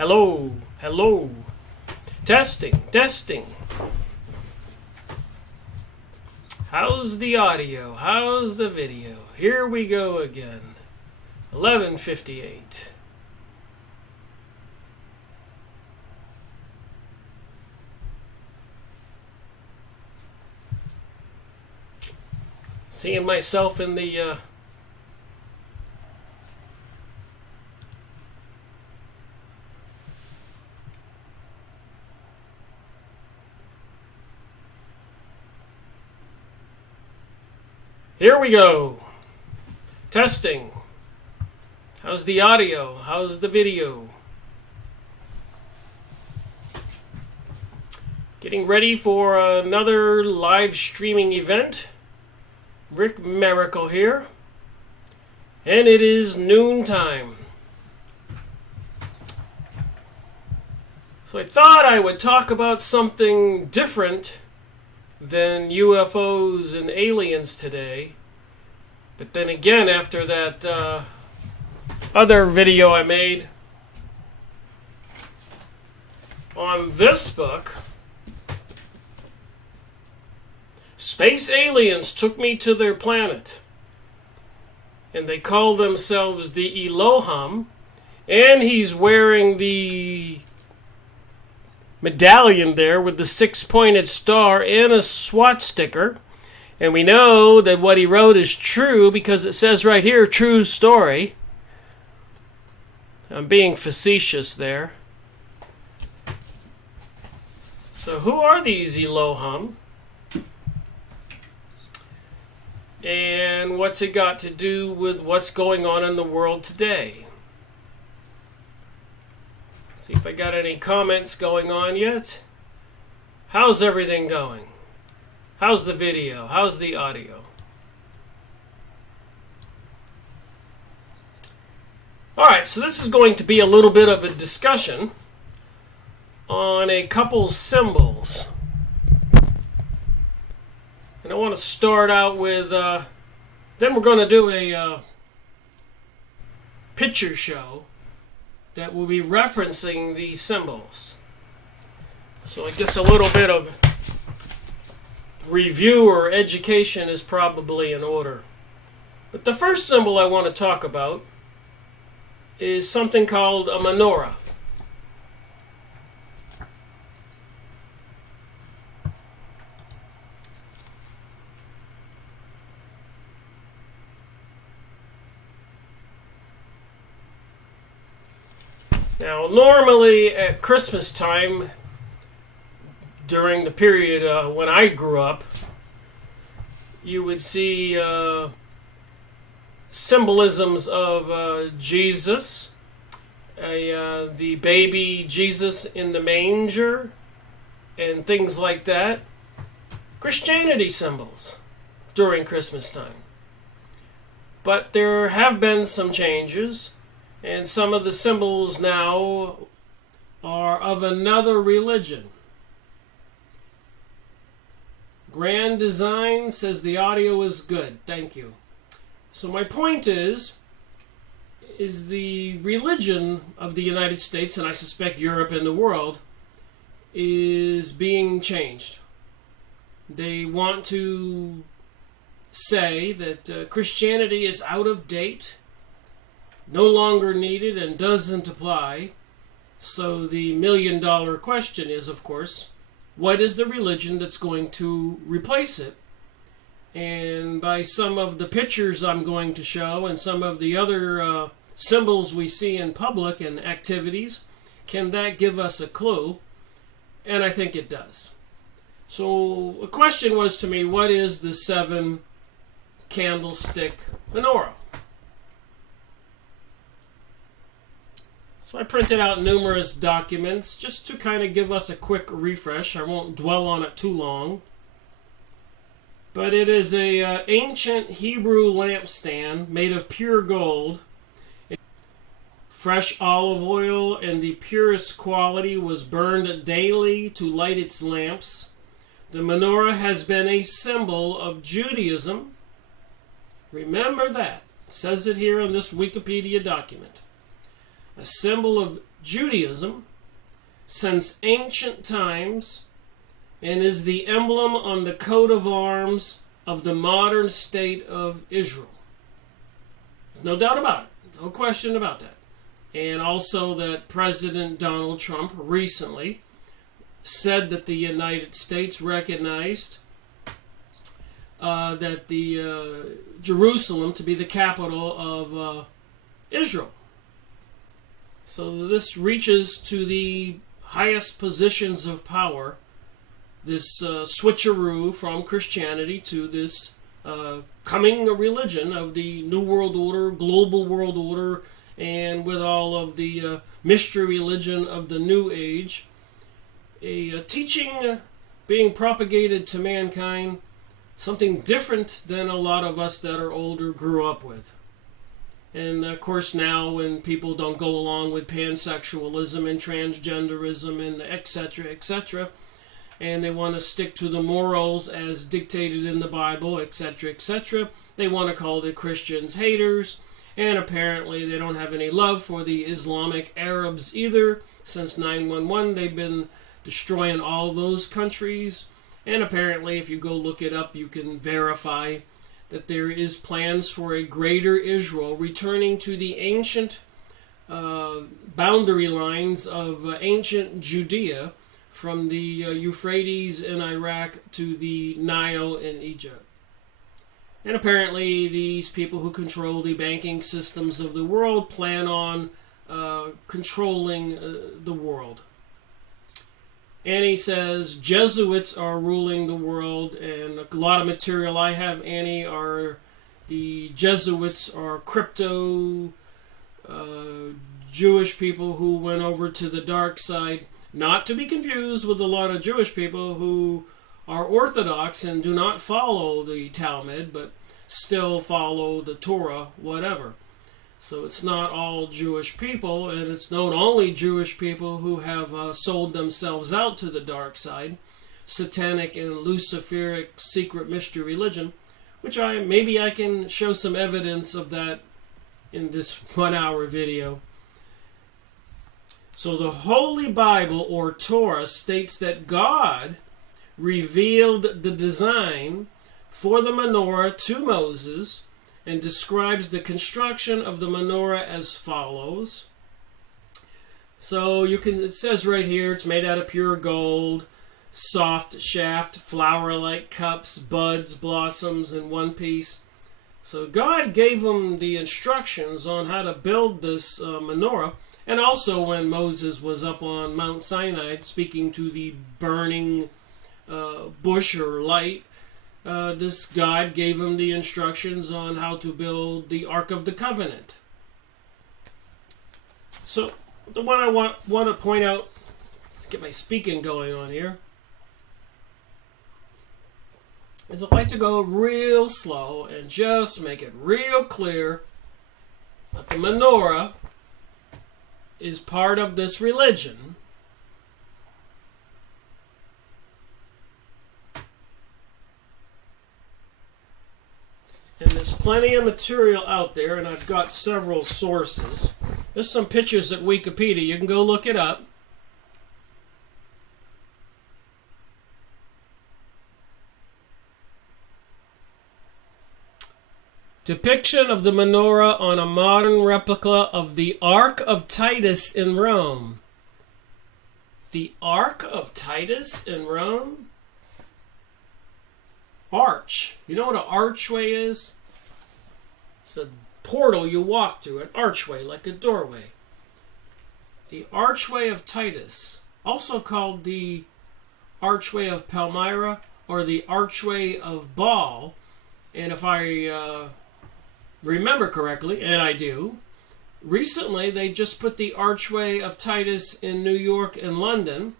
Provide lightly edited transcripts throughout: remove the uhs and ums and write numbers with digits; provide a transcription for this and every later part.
Hello, hello. Testing, testing. How's the audio? How's the video? Here we go again. 11:58. Seeing myself in the Here we go. Testing. How's the audio? How's the video? Getting ready for another live streaming event. Rick Miracle here. And it is noontime. So I thought I would talk about something different than UFOs and aliens today. But then again, after that other video I made on this book, Space Aliens Took Me to Their Planet. And they call themselves the Elohim. And he's wearing the medallion there with the six-pointed star and a SWAT sticker. And we know that what he wrote is true because it says right here, true story. I'm being facetious there. So who are these Elohim? And what's it got to do with what's going on in the world today? See if I got any comments going on yet. How's everything going? How's the video? How's the audio? Alright, so this is going to be a little bit of a discussion on a couple symbols. And I want to start out with, then we're going to do a picture show that will be referencing these symbols. So I guess a little bit of review or education is probably in order. But the first symbol I want to talk about is something called a menorah. Now, normally at Christmas time, during the period when I grew up, you would see symbolisms of Jesus, the baby Jesus in the manger, and things like that. Christianity symbols during Christmas time. But there have been some changes. And some of the symbols now are of another religion. Grand Design says the audio is good. Thank you. So my point is the religion of the United States, and I suspect Europe and the world, is being changed. They want to say that Christianity is out of date, no longer needed, and doesn't apply. So the million-dollar question is, of course, what is the religion that's going to replace it? And by some of the pictures I'm going to show and some of the other symbols we see in public and activities, can that give us a clue? And I think it does. So a question was to me, what is the 7 candlestick menorah? So I printed out numerous documents just to kind of give us a quick refresh. I won't dwell on it too long. But it is a ancient Hebrew lampstand made of pure gold. Fresh olive oil and the purest quality was burned daily to light its lamps. The menorah has been a symbol of Judaism. Remember that. It says it here in this Wikipedia document. A symbol of Judaism since ancient times and is the emblem on the coat of arms of the modern state of Israel. There's no doubt about it. No question about that. And also that President Donald Trump recently said that the United States recognized that the Jerusalem to be the capital of Israel. So this reaches to the highest positions of power, this switcheroo from Christianity to this coming a religion of the New World Order, global world order, and with all of the mystery religion of the New Age, a teaching being propagated to mankind, something different than a lot of us that are older grew up with. And of course now when people don't go along with pansexualism and transgenderism and etc., and they want to stick to the morals as dictated in the Bible, etc., they want to call the Christians haters, and apparently they don't have any love for the Islamic Arabs either. Since 9/11 they've been destroying all those countries, and apparently if you go look it up you can verify that there is plans for a greater Israel returning to the ancient boundary lines of ancient Judea from the Euphrates in Iraq to the Nile in Egypt. And apparently these people who control the banking systems of the world plan on controlling the world. Annie says Jesuits are ruling the world, and a lot of material I have, Annie, are the Jesuits are crypto Jewish people who went over to the dark side, not to be confused with a lot of Jewish people who are Orthodox and do not follow the Talmud, but still follow the Torah, whatever. So it's not all Jewish people, and it's not only Jewish people who have sold themselves out to the dark side, satanic and Luciferic secret mystery religion, which maybe I can show some evidence of that in this 1 hour video. So the Holy Bible or Torah states that God revealed the design for the menorah to Moses and describes the construction of the menorah as follows. So it says right here, it's made out of pure gold, soft shaft, flower-like cups, buds, blossoms in one piece. So God gave them the instructions on how to build this menorah. And also when Moses was up on Mount Sinai speaking to the burning bush or light, this God gave him the instructions on how to build the Ark of the Covenant. So the one I want to point out, let's get my speaking going on here, is I'd like to go real slow and just make it real clear that the menorah is part of this religion. And there's plenty of material out there, and I've got several sources. There's some pictures at Wikipedia. You can go look it up. Depiction of the menorah on a modern replica of the Ark of Titus in Rome. The Ark of Titus in Rome? Arch. You know what an archway is? It's a portal you walk through, an archway, like a doorway. The Archway of Titus, also called the Archway of Palmyra or the Archway of Baal. And if I remember correctly, and I do, recently they just put the Archway of Titus in New York and London.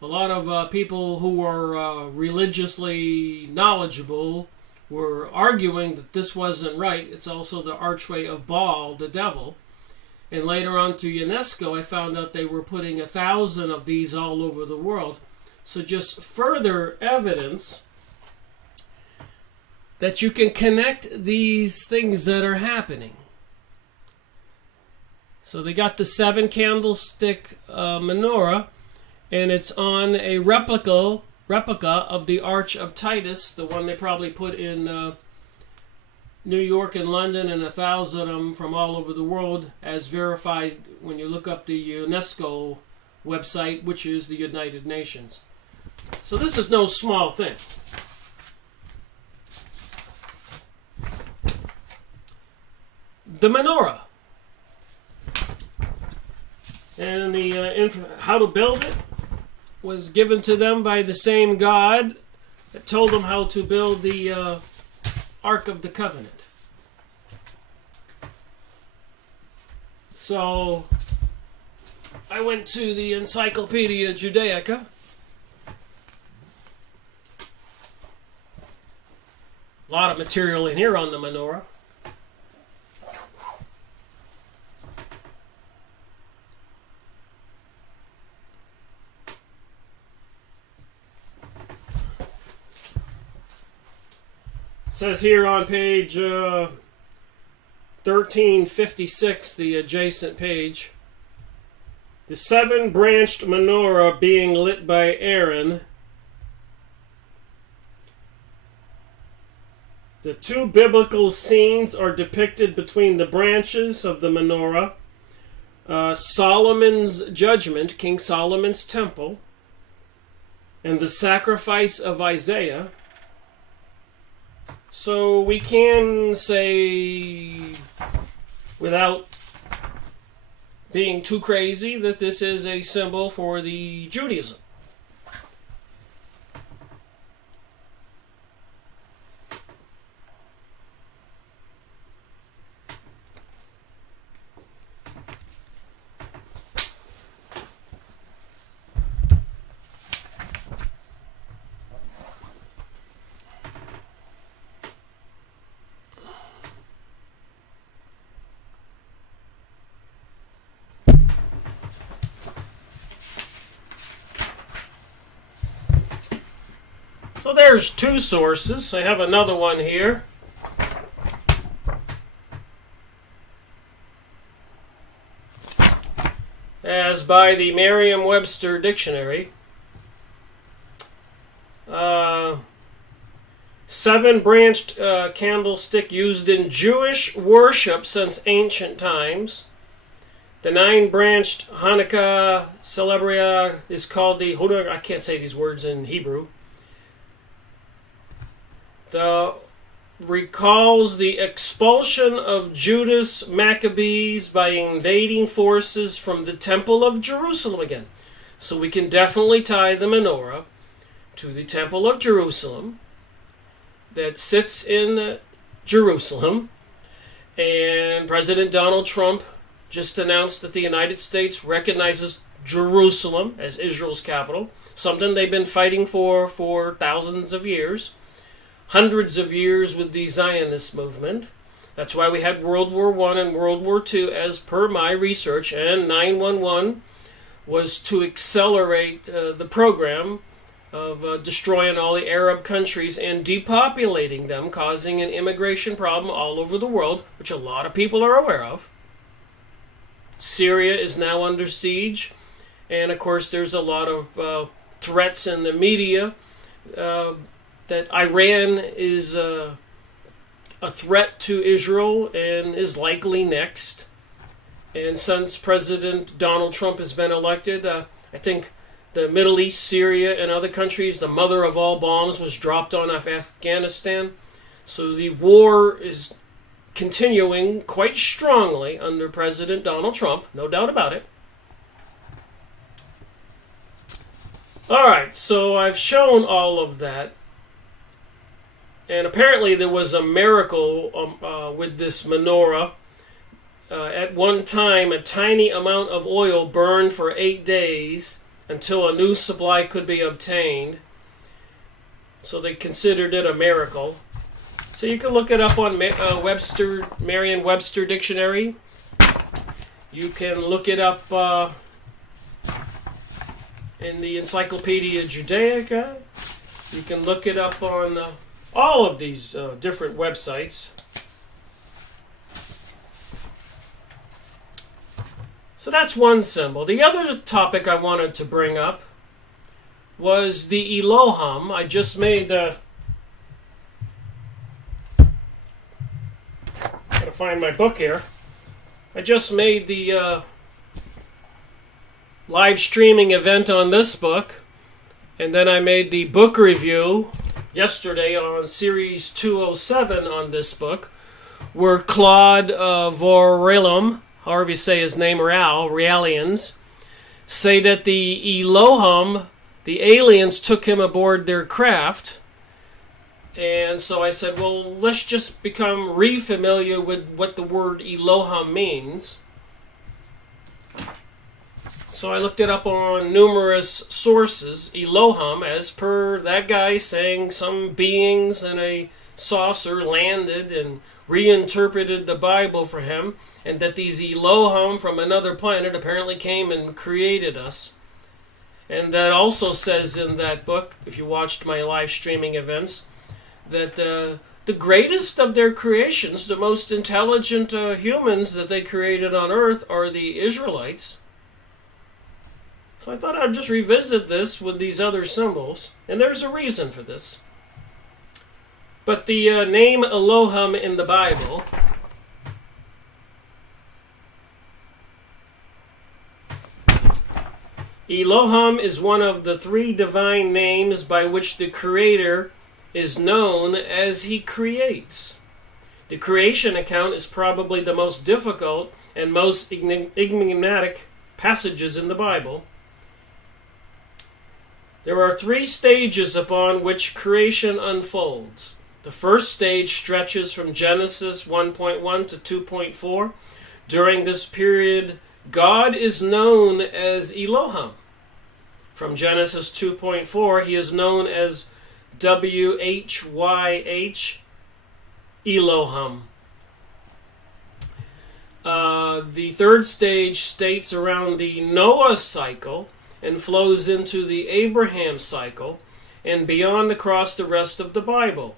A lot of people who are religiously knowledgeable were arguing that this wasn't right. It's also the Archway of Baal, the devil. And later on to UNESCO, I found out they were putting 1,000 of these all over the world. So just further evidence that you can connect these things that are happening. So they got the 7-candlestick menorah, and it's on a replica of the Arch of Titus, the one they probably put in New York and London, and 1,000 of them from all over the world, as verified when you look up the UNESCO website, which is the United Nations. So this is no small thing. The menorah. And the how to build it was given to them by the same God that told them how to build the Ark of the Covenant. So I went to the Encyclopedia Judaica. A lot of material in here on the menorah. It says here on page 1356, the adjacent page, the 7-branched menorah being lit by Aaron. The 2 biblical scenes are depicted between the branches of the menorah. Solomon's judgment, King Solomon's temple, and the sacrifice of Isaiah. So we can say, without being too crazy, that this is a symbol for the Judaism. So there's 2 sources. I have another one here. As by the Merriam-Webster Dictionary. 7-branched candlestick used in Jewish worship since ancient times. The 9-branched Hanukkah celebria is called the... I can't say these words in Hebrew. Recalls the expulsion of Judas Maccabees by invading forces from the Temple of Jerusalem again. So we can definitely tie the menorah to the Temple of Jerusalem that sits in Jerusalem. And President Donald Trump just announced that the United States recognizes Jerusalem as Israel's capital, something they've been fighting for thousands of years. Hundreds of years with the Zionist movement. That's why we had World War I and World War II, as per my research, and 9/11 was to accelerate the program of destroying all the Arab countries and depopulating them, causing an immigration problem all over the world, which a lot of people are aware of. Syria is now under siege, and of course there's a lot of threats in the media that Iran is a threat to Israel and is likely next. And since President Donald Trump has been elected, I think the Middle East, Syria, and other countries, the mother of all bombs was dropped on Afghanistan. So the war is continuing quite strongly under President Donald Trump, no doubt about it. All right, so I've shown all of that. And apparently there was a miracle with this menorah. At one time, a tiny amount of oil burned for 8 days until a new supply could be obtained. So they considered it a miracle. So you can look it up on Merriam-Webster Dictionary. You can look it up in the Encyclopedia Judaica. You can look it up on all of these different websites. So that's one symbol. The other topic I wanted to bring up was the Elohim. I just made... gotta find my book here. I just made the live streaming event on this book, and then I made the book review yesterday on Series 207 on this book, where Claude Vorelum, however you say his name, Realians, say that the Elohim, the aliens, took him aboard their craft. And so I said, well, let's just become re-familiar with what the word Elohim means. So I looked it up on numerous sources. Elohim, as per that guy saying some beings in a saucer landed and reinterpreted the Bible for him, and that these Elohim from another planet apparently came and created us. And that also says in that book, if you watched my live streaming events, that the greatest of their creations, the most intelligent humans that they created on Earth, are the Israelites. So I thought I'd just revisit this with these other symbols, and there's a reason for this. But the name Elohim in the Bible Elohim is one of the three divine names by which the Creator is known as he creates. The creation account is probably the most difficult and most enigmatic passages in the Bible. There are three stages upon which creation unfolds. The first stage stretches from Genesis 1.1 to 2.4. During this period, God is known as Elohim. From Genesis 2.4, he is known as WHYH, Elohim. The third stage states around the Noah cycle and flows into the Abraham cycle and beyond across the rest of the Bible.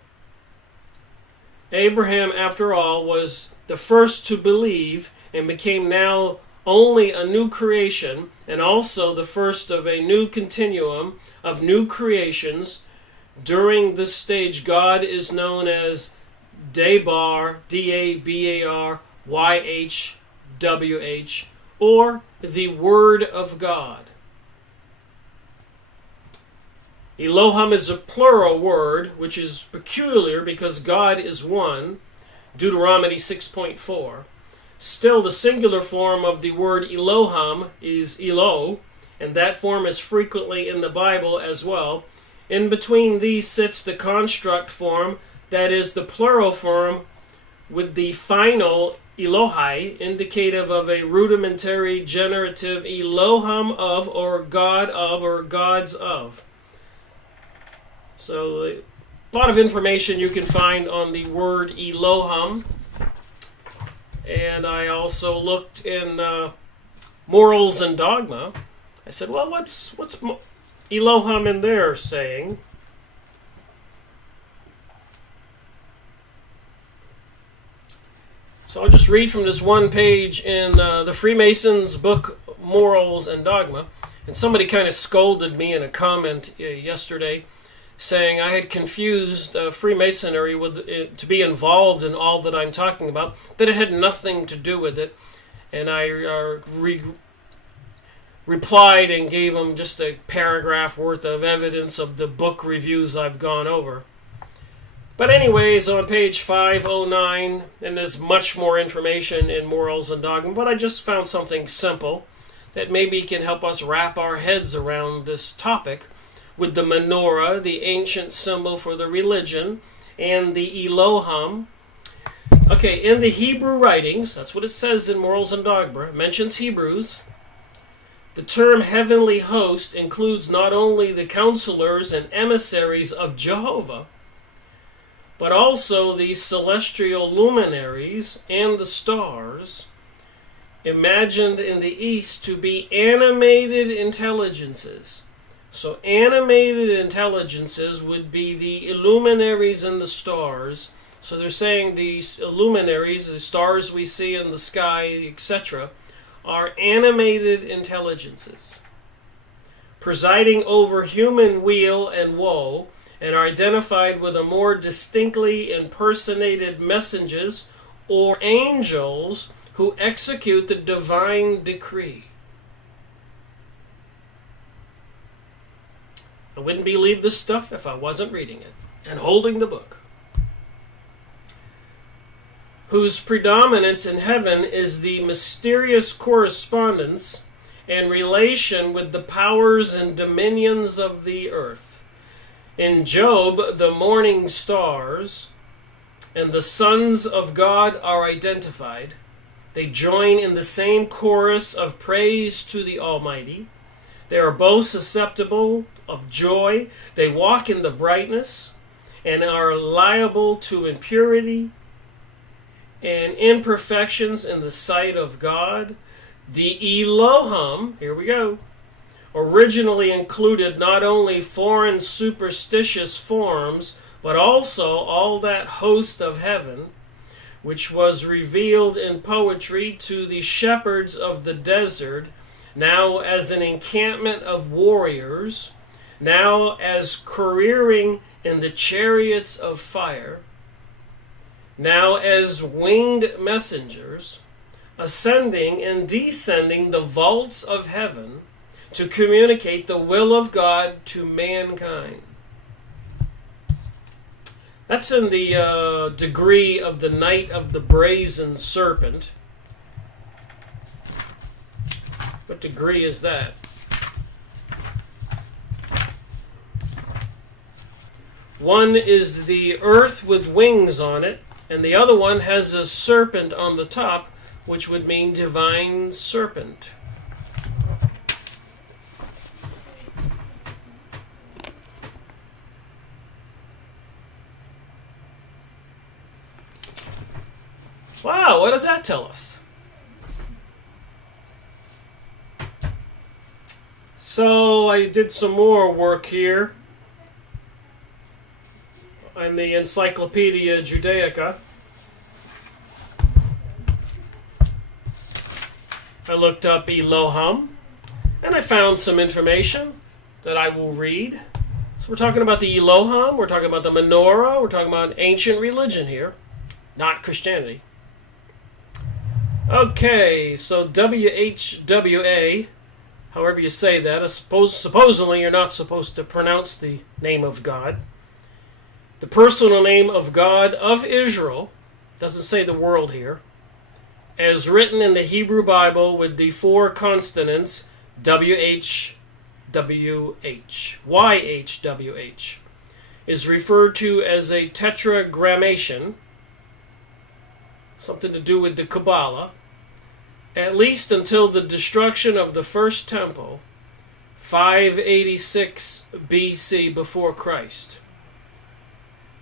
Abraham, after all, was the first to believe and became now only a new creation, and also the first of a new continuum of new creations. During this stage, God is known as Dabar, D-A-B-A-R, Y-H-W-H, or the Word of God. Elohim is a plural word, which is peculiar because God is one, Deuteronomy 6.4. Still, the singular form of the word Elohim is Elo, and that form is frequently in the Bible as well. In between these sits the construct form, that is the plural form, with the final Elohai, indicative of a rudimentary generative Elohim of, or God of, or gods of. So, a lot of information you can find on the word Elohim. And I also looked in Morals and Dogma. I said, well, what's Elohim in there saying? So I'll just read from this one page in the Freemasons book, Morals and Dogma. And somebody kind of scolded me in a comment yesterday, saying I had confused Freemasonry with to be involved in all that I'm talking about, that it had nothing to do with it. And I replied and gave him just a paragraph worth of evidence of the book reviews I've gone over. But anyways, on page 509, and there's much more information in Morals and Dogma, but I just found something simple that maybe can help us wrap our heads around this topic, with the menorah, the ancient symbol for the religion, and the Elohim. Okay, in the Hebrew writings, that's what it says in Morals and Dogma, it mentions Hebrews. The term heavenly host includes not only the counselors and emissaries of Jehovah, but also the celestial luminaries and the stars, imagined in the East to be animated intelligences. So animated intelligences would be the luminaries and the stars. So they're saying these luminaries, the stars we see in the sky, etc., are animated intelligences, presiding over human weal and woe, and are identified with a more distinctly impersonated messengers or angels who execute the divine decree. I wouldn't believe this stuff if I wasn't reading it and holding the book. Whose predominance in heaven is the mysterious correspondence and relation with the powers and dominions of the earth. In Job, the morning stars and the sons of God are identified. They join in the same chorus of praise to the Almighty. They are both susceptible of joy. They walk in the brightness and are liable to impurity and imperfections in the sight of God. The Elohim, here we go, originally included not only foreign superstitious forms, but also all that host of heaven, which was revealed in poetry to the shepherds of the desert, now as an encampment of warriors, now as careering in the chariots of fire, now as winged messengers, ascending and descending the vaults of heaven to communicate the will of God to mankind. That's in the degree of the Knight of the Brazen Serpent. What degree is that? One is the earth with wings on it, and the other one has a serpent on the top, which would mean divine serpent. Wow, what does that tell us? So I did some more work here in the Encyclopedia Judaica. I looked up Elohim, and I found some information that I will read. So we're talking about the Elohim, we're talking about the menorah, we're talking about ancient religion here, not Christianity. Okay, so WHWA, however you say that, supposedly you're not supposed to pronounce the name of God. The personal name of God of Israel, doesn't say the world here, as written in the Hebrew Bible with the four consonants WH, WH, YHWH, is referred to as a tetragrammation, something to do with the Kabbalah, at least until the destruction of the first temple, 586 BC before Christ.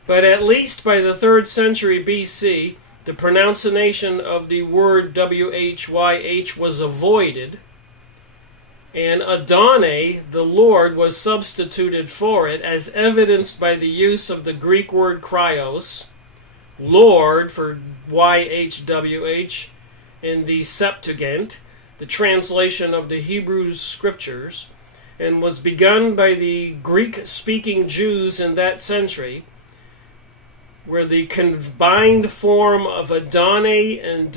But at least by the 3rd century BC, the pronunciation of the word WHYH was avoided, and Adonai, the Lord, was substituted for it, as evidenced by the use of the Greek word Kryos, Lord for YHWH, in the Septuagint, the translation of the Hebrew Scriptures, and was begun by the Greek-speaking Jews in that century, where the combined form of Adonai and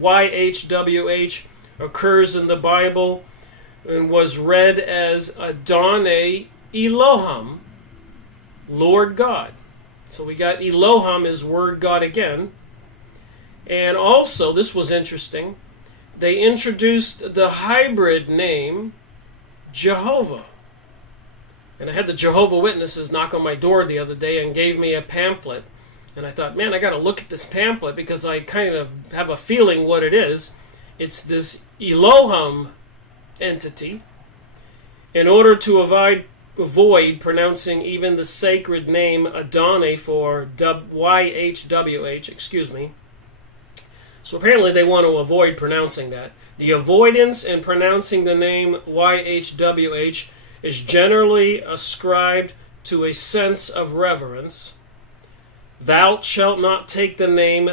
YHWH occurs in the Bible and was read as Adonai Elohim, Lord God. So we got Elohim as word God again. And also, this was interesting, they introduced the hybrid name Jehovah. And I had the Jehovah Witnesses knock on my door the other day and gave me a pamphlet. And I thought, man, I got to look at this pamphlet because I kind of have a feeling what it is. It's this Elohim entity. In order to avoid pronouncing even the sacred name Adonai for YHWH, excuse me. So apparently they want to avoid pronouncing that. The avoidance in pronouncing the name YHWH is generally ascribed to a sense of reverence. Thou shalt not take the name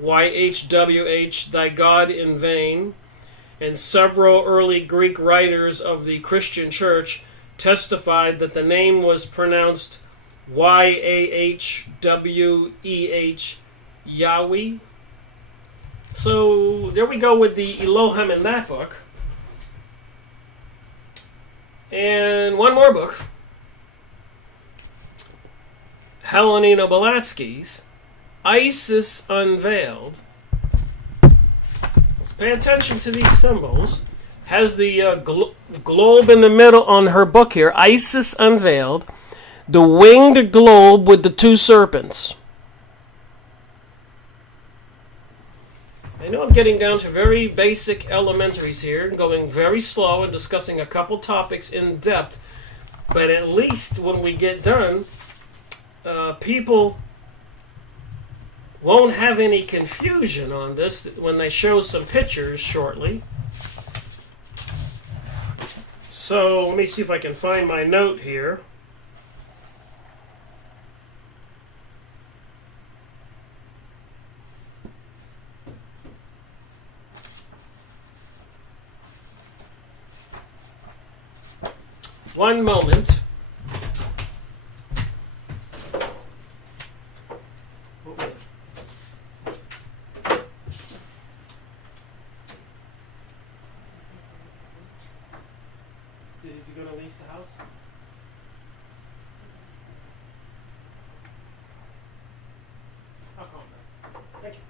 YHWH, thy God, in vain, and several early Greek writers of the Christian church testified that the name was pronounced Yahweh, Yahweh. So there we go with the Elohim in that book. And one more book, Helena Blavatsky's Isis Unveiled. Let's pay attention to these symbols. Has the globe in the middle on her book here, Isis Unveiled, the winged globe with the two serpents. I know I'm getting down to very basic elementaries here, going very slow and discussing a couple topics in depth, but at least when we get done, people won't have any confusion on this when they show some pictures shortly. So let me see if I can find my note here. One moment. Is he going to lease the house? I'll call him back. Thank you.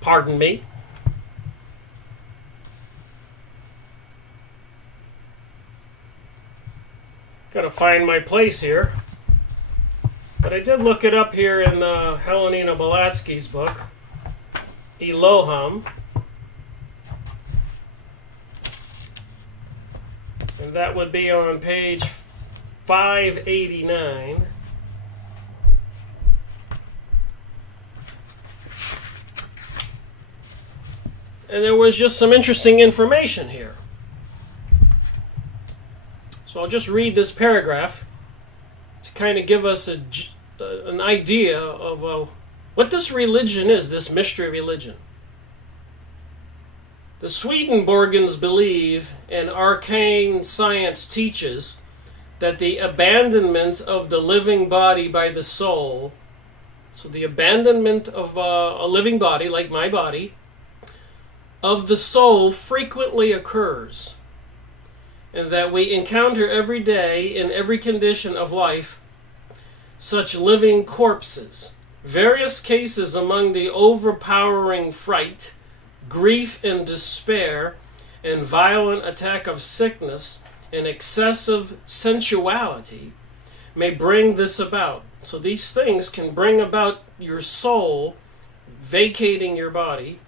Pardon me. Gotta find my place here. But I did look it up here in Helena Blavatsky's book, Elohim. And that would be on page 589. And there was just some interesting information here. So I'll just read this paragraph to kind of give us an idea of what this religion is, this mystery religion. The Swedenborgians believe, and arcane science teaches, that the abandonment of the living body by the soul, so the abandonment of a living body, like my body, of the soul frequently occurs, and that we encounter every day in every condition of life such living corpses. Various cases among the overpowering fright, grief and despair, and violent attack of sickness and excessive sensuality may bring this about. So these things can bring about your soul vacating your body.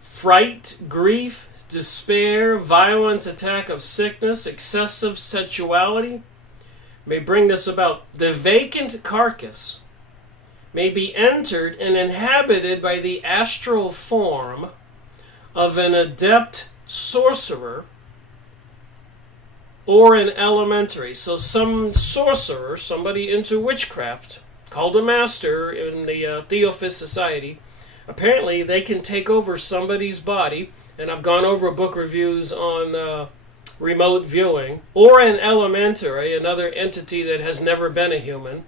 Fright, grief, despair, violent attack of sickness, excessive sensuality may bring this about. The vacant carcass may be entered and inhabited by the astral form of an adept sorcerer or an elementary. So some sorcerer, somebody into witchcraft, called a master in the Theosophist Society, apparently they can take over somebody's body, and I've gone over book reviews on remote viewing, or an elementary, another entity that has never been a human,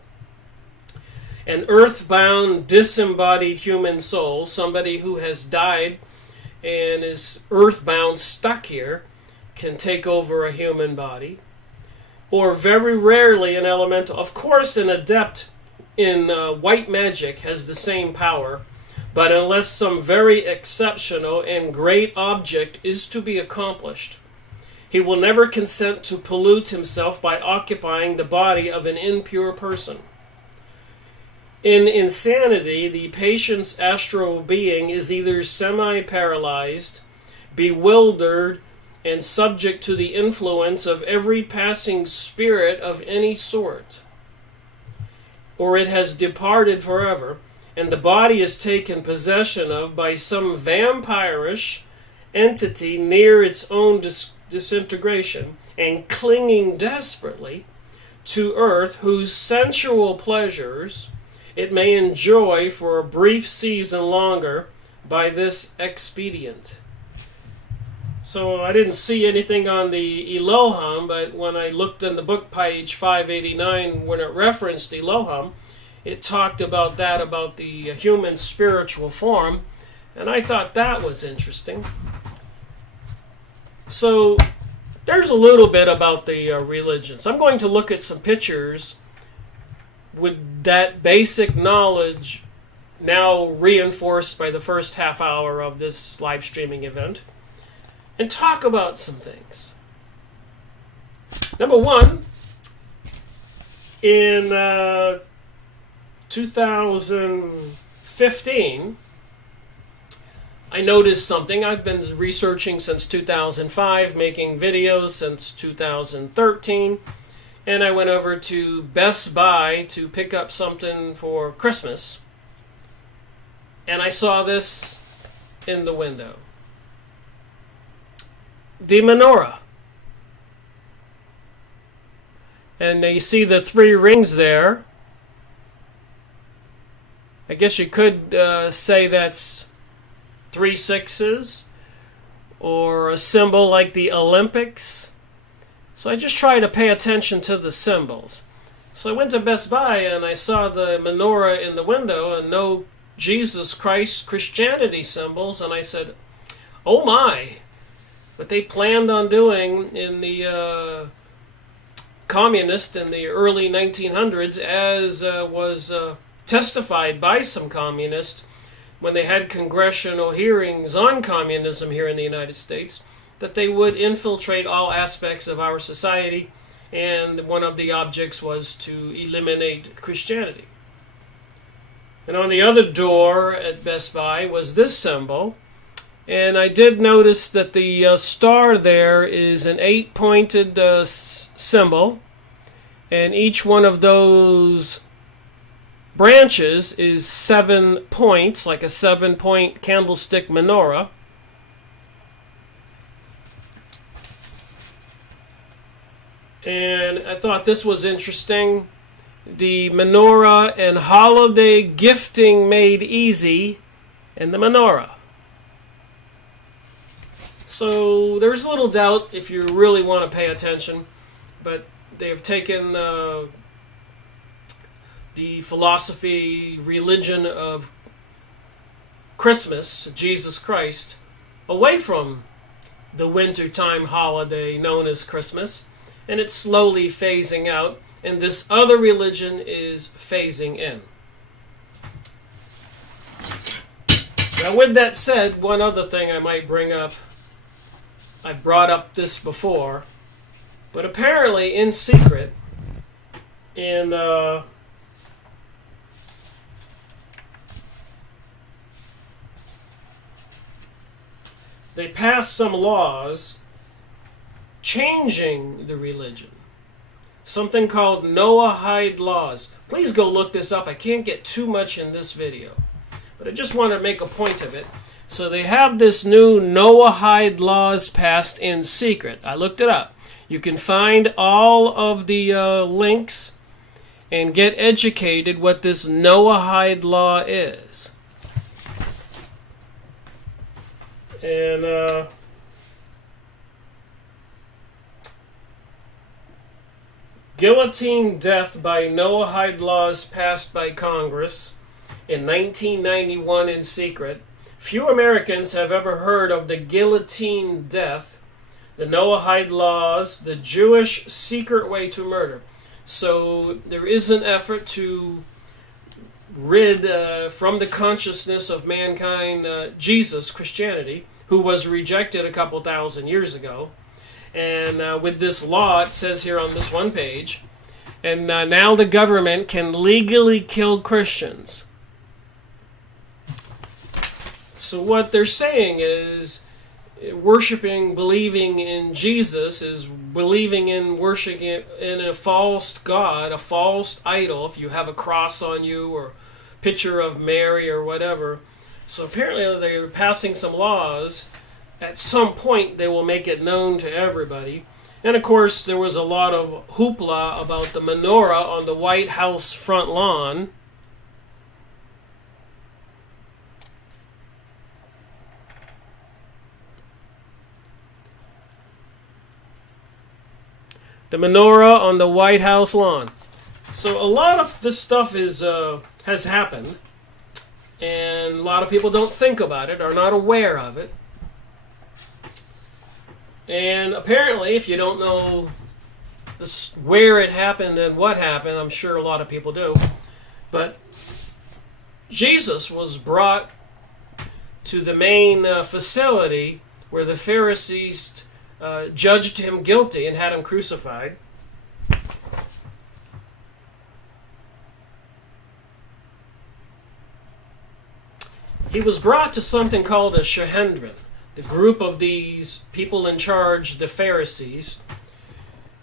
an earthbound, disembodied human soul, somebody who has died and is earthbound, stuck here, can take over a human body, or very rarely an elemental. Of course, an adept in white magic has the same power, but unless some very exceptional and great object is to be accomplished, he will never consent to pollute himself by occupying the body of an impure person. In insanity, the patient's astral being is either semi-paralyzed, bewildered, and subject to the influence of every passing spirit of any sort, or it has departed forever, and the body is taken possession of by some vampirish entity near its own disintegration and clinging desperately to earth, whose sensual pleasures it may enjoy for a brief season longer by this expedient. So I didn't see anything on the Elohim, but when I looked in the book, page 589, when it referenced Elohim, it talked about that, about the human spiritual form, and I thought that was interesting. So there's a little bit about the religions. I'm going to look at some pictures with that basic knowledge now reinforced by the first half hour of this live streaming event, and talk about some things. Number one, in 2015, I noticed something. I've been researching since 2005, making videos since 2013, and I went over to Best Buy to pick up something for Christmas, and I saw this in the window. The menorah. And you see the 3 rings there. I guess you could say that's 3 sixes, or a symbol like the Olympics. So I just try to pay attention to the symbols. So I went to Best Buy and I saw the menorah in the window and no Jesus Christ Christianity symbols, and I said, oh my, what they planned on doing in the communist in the early 1900s, as was testified by some communists when they had congressional hearings on communism here in the United States, that they would infiltrate all aspects of our society, and one of the objects was to eliminate Christianity. And on the other door at Best Buy was this symbol, and I did notice that the star there is an 8-pointed symbol, and each one of those branches is 7 points, like a 7-point candlestick menorah. And I thought this was interesting. The menorah and holiday gifting made easy, and the menorah. So there's a little doubt if you really want to pay attention, but they have taken the philosophy, religion of Christmas, Jesus Christ, away from the wintertime holiday known as Christmas, and it's slowly phasing out, and this other religion is phasing in. Now, with that said, one other thing I might bring up, I brought up this before, but apparently in secret, in they passed some laws changing the religion. Something called Noahide laws. Please go look this up. I can't get too much in this video, but I just want to make a point of it. So they have this new Noahide laws passed in secret. I looked it up. You can find all of the links and get educated what this Noahide law is. And guillotine death by Noahide laws passed by Congress in 1991 in secret. Few Americans have ever heard of the guillotine death, the Noahide laws, the Jewish secret way to murder. So there is an effort to rid from the consciousness of mankind Jesus, Christianity, who was rejected a couple thousand years ago. And with this law, it says here on this one page, and now the government can legally kill Christians. So what they're saying is worshiping, believing in Jesus is believing in worshiping in a false god, a false idol, if you have a cross on you or picture of Mary or whatever. So apparently they're passing some laws. At some point they will make it known to everybody And of course, there was a lot of hoopla about the menorah on the White House front lawn. The menorah on the White House lawn. So a lot of this stuff has happened, and a lot of people don't think about it, are not aware of it. And apparently, if you don't know where it happened and what happened, I'm sure a lot of people do, but Jesus was brought to the main facility where the Pharisees judged him guilty and had him crucified. He was brought to something called a Sanhedrin, the group of these people in charge, the Pharisees.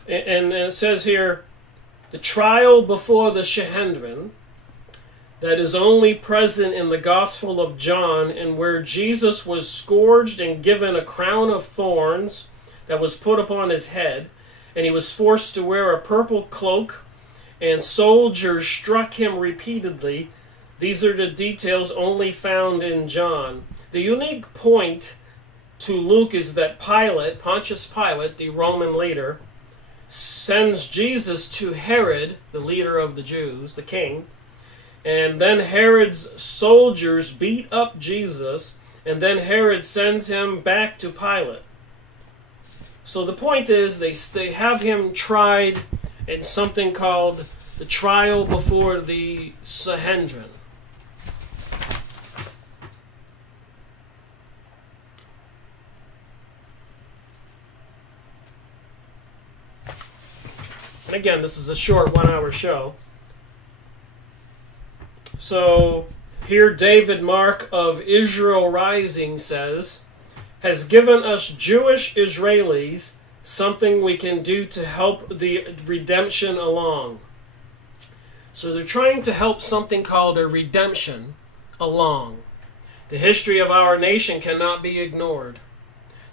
And it says here, the trial before the Sanhedrin, that is only present in the Gospel of John, and where Jesus was scourged and given a crown of thorns that was put upon his head, and he was forced to wear a purple cloak, and soldiers struck him repeatedly. These are the details only found in John. The unique point to Luke is that Pilate, Pontius Pilate, the Roman leader, sends Jesus to Herod, the leader of the Jews, the king, and then Herod's soldiers beat up Jesus, and then Herod sends him back to Pilate. So the point is, they have him tried in something called the trial before the Sanhedrin. And again, this is a short 1-hour show. So here David Mark of Israel Rising says, has given us Jewish Israelis something we can do to help the redemption along. So they're trying to help something called a redemption along. The history of our nation cannot be ignored.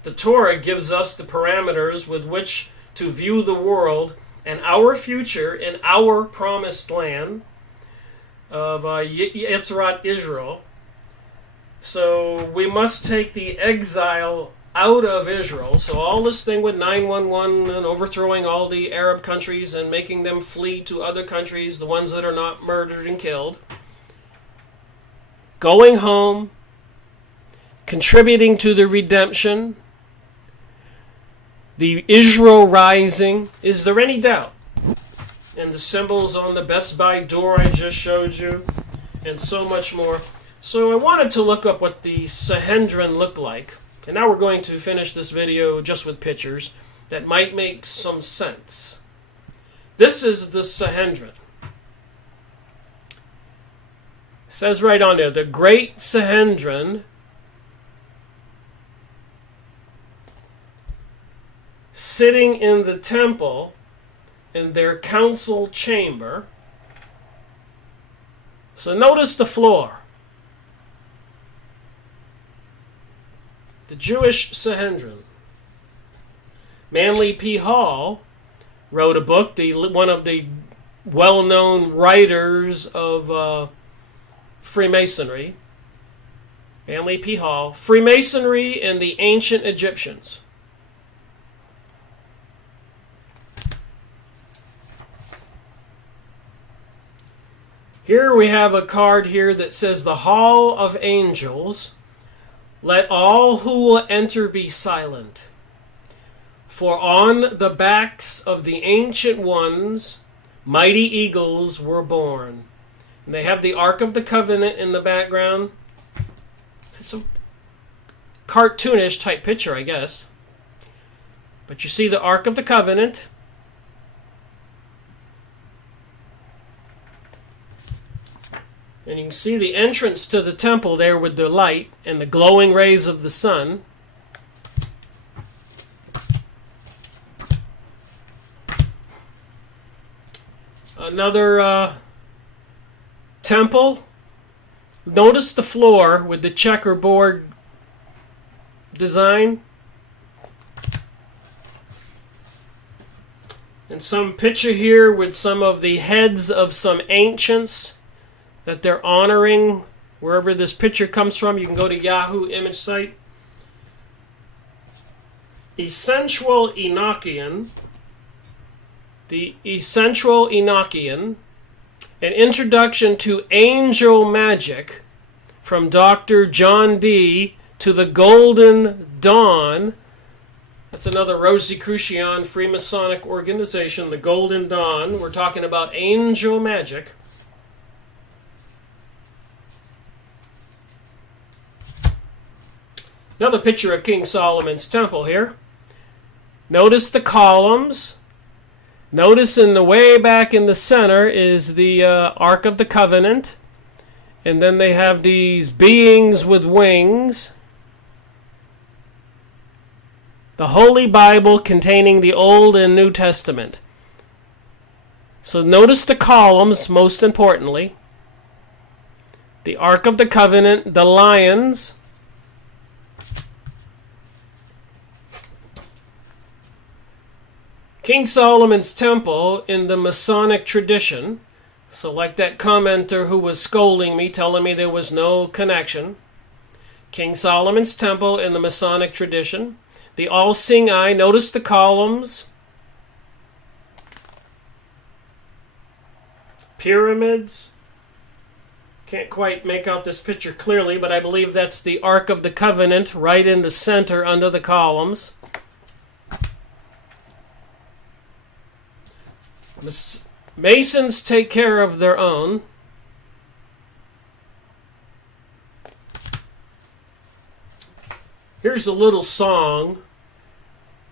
The Torah gives us the parameters with which to view the world and our future in our promised land of Yetzirah Israel. So we must take the exile out of Israel. So all this thing with 911 and overthrowing all the Arab countries and making them flee to other countries, the ones that are not murdered and killed. Going home, contributing to the redemption, the Israel Rising. Is there any doubt? And the symbols on the Best Buy door I just showed you, and so much more. So I wanted to look up what the Sanhedrin looked like. And now we're going to finish this video just with pictures that might make some sense. This is the Sanhedrin. It says right on there, the Great Sanhedrin sitting in the temple in their council chamber. So notice the floor. The Jewish Sanhedrin. Manly P. Hall wrote a book, one of the well-known writers of Freemasonry. Manly P. Hall, Freemasonry and the Ancient Egyptians. Here we have a card here that says the Hall of Angels. Let all who will enter be silent. For on the backs of the ancient ones, mighty eagles were born. And they have the Ark of the Covenant in the background. It's a cartoonish type picture, I guess. But you see the Ark of the Covenant. And you can see the entrance to the temple there with the light and the glowing rays of the sun. Another temple. Notice the floor with the checkerboard design. And some picture here with some of the heads of some ancients that they're honoring. Wherever this picture comes from, you can go to Yahoo image site. Essential Enochian. The Essential Enochian. An Introduction to Angel Magic from Dr. John D. to the Golden Dawn. That's another Rosicrucian Freemasonic organization, the Golden Dawn. We're talking about angel magic. Another picture of King Solomon's temple here. Notice the columns. Notice in the way back in the center is the Ark of the Covenant. And then they have these beings with wings. The Holy Bible containing the Old and New Testament. So notice the columns, most importantly. The Ark of the Covenant, the lions. King Solomon's Temple in the Masonic tradition. So like that commenter who was scolding me, telling me there was no connection. King Solomon's Temple in the Masonic tradition. The all-seeing eye, notice the columns. Pyramids. Can't quite make out this picture clearly, but I believe that's the Ark of the Covenant right in the center under the columns. Masons take care of their own. Here's a little song.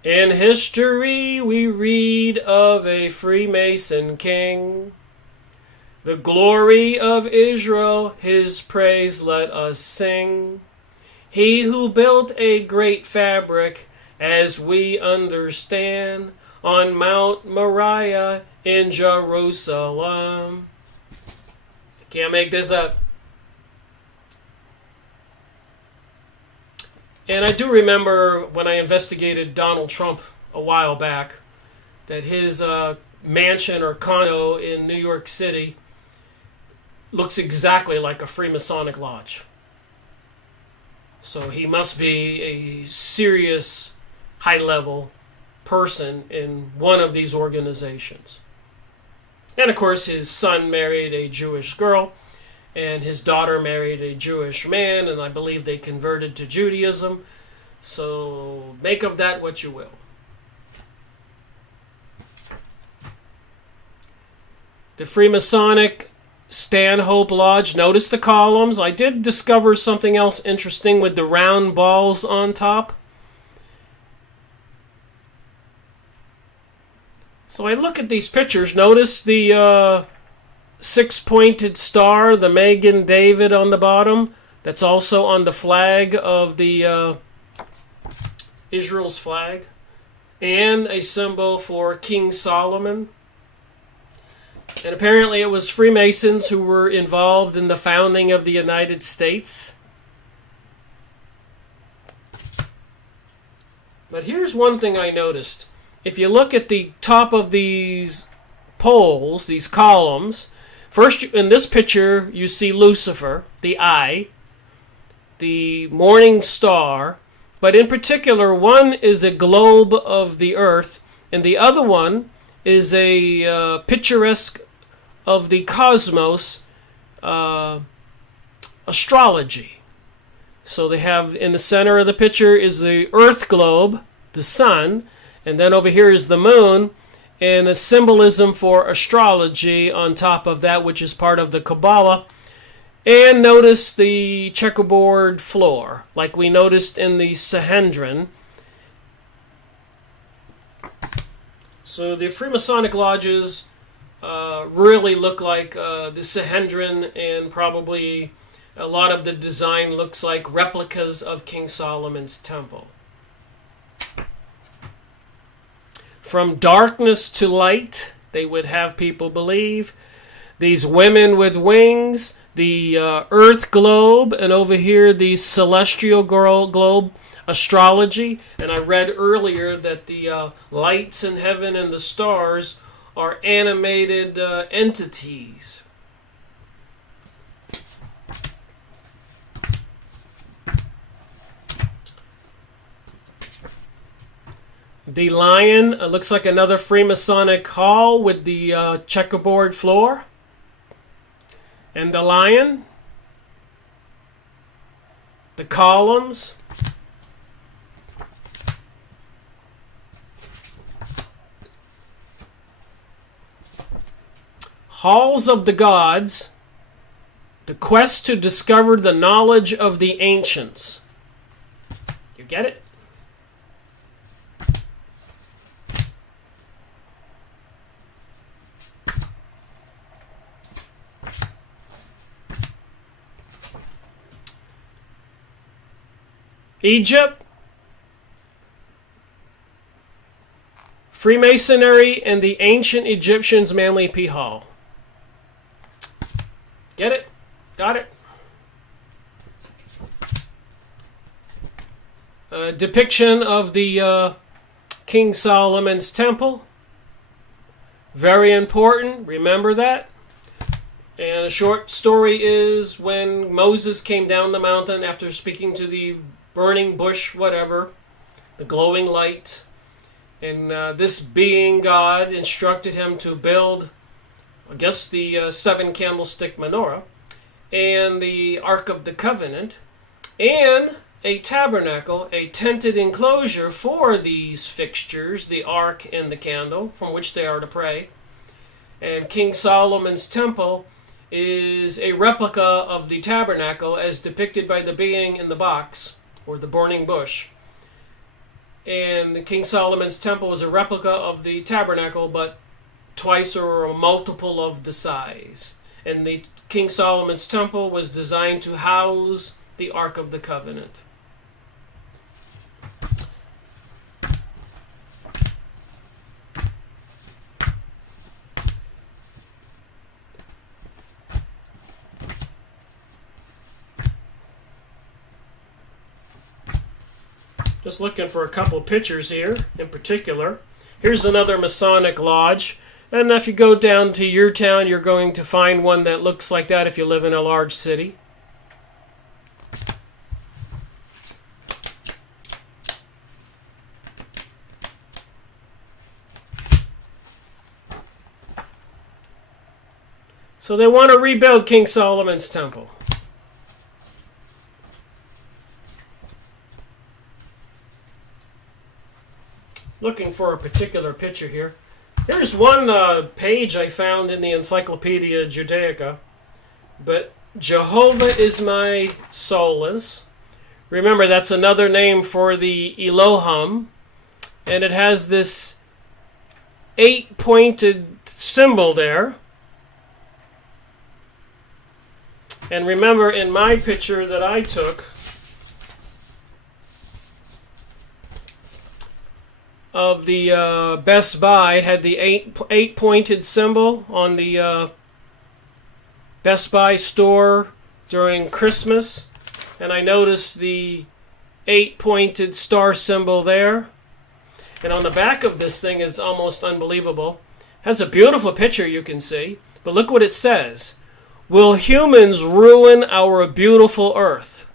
In history we read of a Freemason king. The glory of Israel, his praise let us sing. He who built a great fabric, as we understand, on Mount Moriah in Jerusalem. Can't make this up. And I do remember when I investigated Donald Trump a while back that his mansion or condo in New York City looks exactly like a Freemasonic lodge. So he must be a serious, high-level person in one of these organizations. And of course his son married a Jewish girl, and his daughter married a Jewish man, and I believe they converted to Judaism. So make of that what you will. The Freemasonic Stanhope Lodge, notice the columns. I did discover something else interesting with the round balls on top. So I look at these pictures, notice the six-pointed star, the Magen David on the bottom. That's also on the flag of the Israel's flag. And a symbol for King Solomon. And apparently it was Freemasons who were involved in the founding of the United States. But here's one thing I noticed. If you look at the top of these poles, these columns, first in this picture you see Lucifer, the eye, the morning star, but in particular one is a globe of the earth, and the other one is a picturesque of the cosmos, astrology. So they have in the center of the picture is the earth globe, the sun, and then over here is the moon, and a symbolism for astrology on top of that, which is part of the Kabbalah. And notice the checkerboard floor, like we noticed in the Sanhedrin. So the Freemasonic lodges really look like the Sanhedrin, and probably a lot of the design looks like replicas of King Solomon's temple. From darkness to light, they would have people believe. These women with wings, the Earth globe, and over here the celestial globe, astrology. And I read earlier that the lights in heaven and the stars are animated entities. The lion looks like another Freemasonic hall with the checkerboard floor. And the lion, the columns, halls of the gods, the quest to discover the knowledge of the ancients. You get it? Egypt, Freemasonry, and the ancient Egyptians' Manly P. Hall. Get it? Got it? Depiction of the King Solomon's Temple. Very important. Remember that. And a short story is when Moses came down the mountain after speaking to the burning bush, whatever, the glowing light. And this being, God, instructed him to build, I guess, the seven candlestick menorah and the Ark of the Covenant and a tabernacle, a tented enclosure for these fixtures, the ark and the candle, from which they are to pray. And King Solomon's temple is a replica of the tabernacle as depicted by the being in the box, or the burning bush. And King Solomon's temple is a replica of the tabernacle, but twice or a multiple of the size. And the King Solomon's temple was designed to house the Ark of the Covenant. Just looking for a couple pictures here in particular. Here's another Masonic lodge. And if you go down to your town, you're going to find one that looks like that if you live in a large city. So they want to rebuild King Solomon's temple. Looking for a particular picture here. Here's one page I found in the Encyclopedia Judaica. But Jehovah is my solace. Remember, that's another name for the Elohim. And it has this 8-pointed symbol there. And remember, in my picture that I took of the Best Buy, had the 8-pointed symbol on the Best Buy store during Christmas. And I noticed the 8-pointed star symbol there. And on the back of this thing is almost unbelievable. Has a beautiful picture you can see. But look what it says. Will humans ruin our beautiful earth?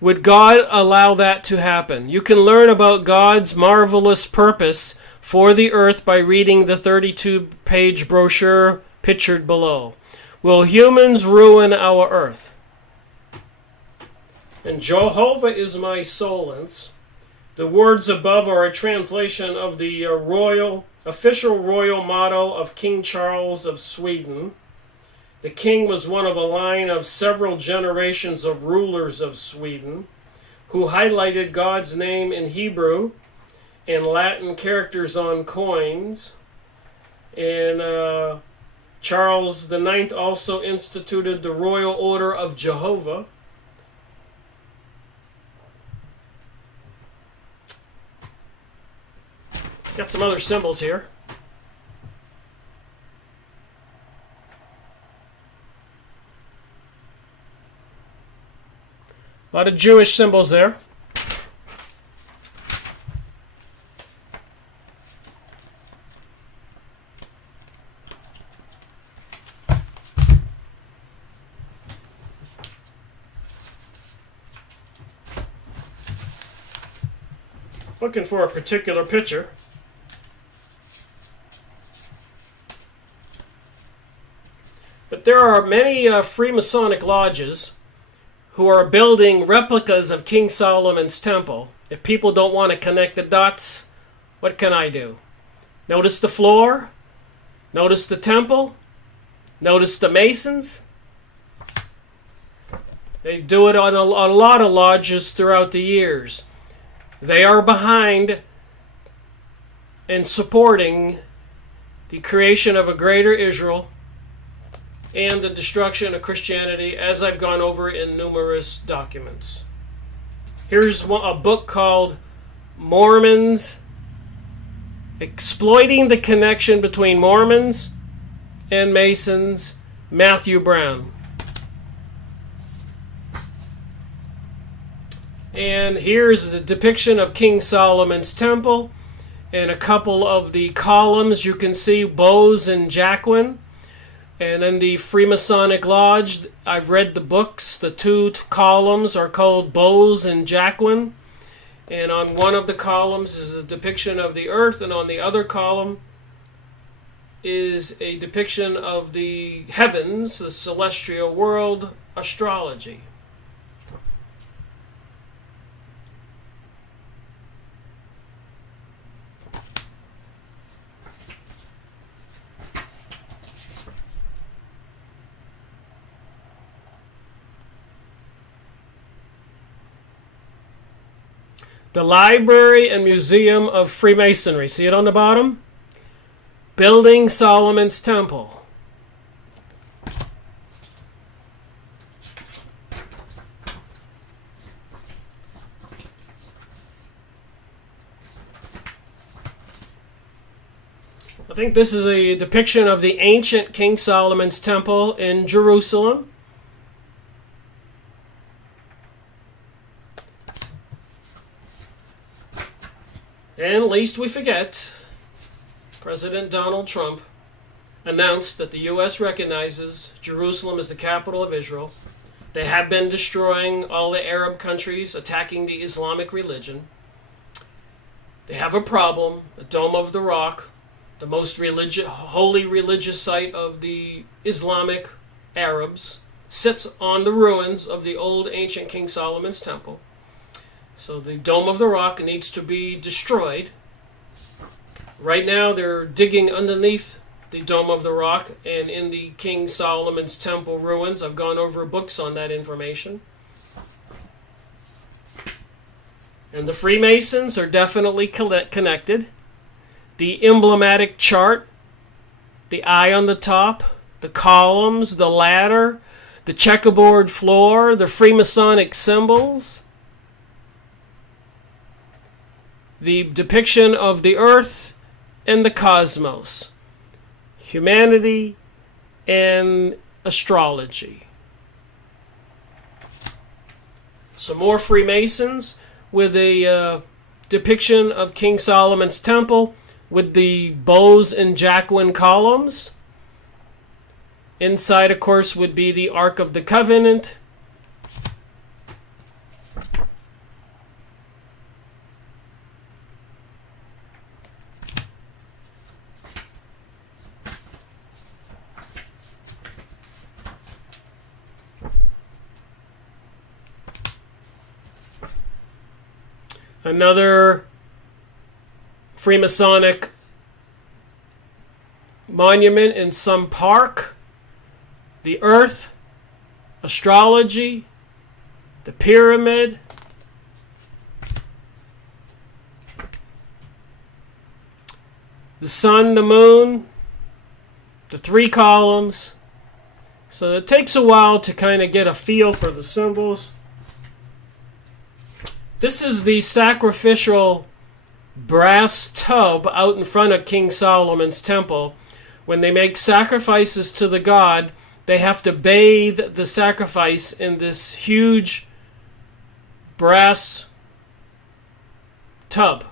Would God allow that to happen? You can learn about God's marvelous purpose for the earth by reading the 32-page brochure pictured below. Will humans ruin our earth? And Jehovah is my solace. The words above are a translation of the official royal motto of King Charles of Sweden. The king was one of a line of several generations of rulers of Sweden who highlighted God's name in Hebrew and Latin characters on coins. And Charles IX also instituted the Royal Order of Jehovah. Got some other symbols here. A lot of Jewish symbols there. Looking for a particular picture. But there are many Freemasonic lodges who are building replicas of King Solomon's temple. If people don't want to connect the dots, what can I do? Notice the floor? Notice the temple? Notice the Masons? They do it on a lot of lodges throughout the years. They are behind and supporting the creation of a greater Israel and the destruction of Christianity, as I've gone over in numerous documents. Here's a book called Mormons, Exploiting the Connection Between Mormons and Masons, Matthew Brown. And here's the depiction of King Solomon's temple, and a couple of the columns. You can see Bose and Jacquin. And in the Freemasonic Lodge, I've read the books. The two columns are called Bose and Jacquin. And on one of the columns is a depiction of the earth, and on the other column is a depiction of the heavens, the celestial world, astrology. The Library and Museum of Freemasonry. See it on the bottom? Building Solomon's Temple. I think this is a depiction of the ancient King Solomon's Temple in Jerusalem. And lest we forget, President Donald Trump announced that the U.S. recognizes Jerusalem as the capital of Israel. They have been destroying all the Arab countries, attacking the Islamic religion. They have a problem. The Dome of the Rock, the most holy religious site of the Islamic Arabs, sits on the ruins of the old ancient King Solomon's Temple. So the Dome of the Rock needs to be destroyed. Right now they're digging underneath the Dome of the Rock and in the King Solomon's Temple ruins. I've gone over books on that information. And the Freemasons are definitely connected. The emblematic chart, the eye on the top, the columns, the ladder, the checkerboard floor, the Freemasonic symbols, the depiction of the earth and the cosmos, humanity and astrology. Some more Freemasons with a depiction of King Solomon's Temple with the Bose and Jacquin columns. Inside, of course, would be the Ark of the Covenant. Another Freemasonic monument in some park. The earth, astrology, the pyramid. The sun, the moon, the three columns. So it takes a while to kind of get a feel for the symbols. This is the sacrificial brass tub out in front of King Solomon's Temple. When they make sacrifices to the god, they have to bathe the sacrifice in this huge brass tub.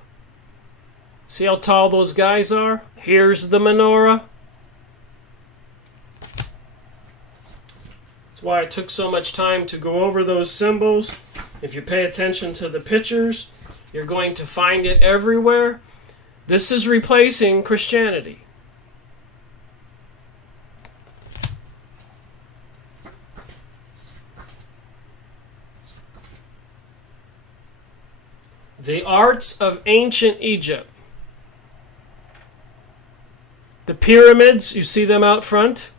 See how tall those guys are? Here's the menorah. That's why it took so much time to go over those symbols. If you pay attention to the pictures, you're going to find it everywhere. This is replacing Christianity. The arts of ancient Egypt. The pyramids, you see them out front.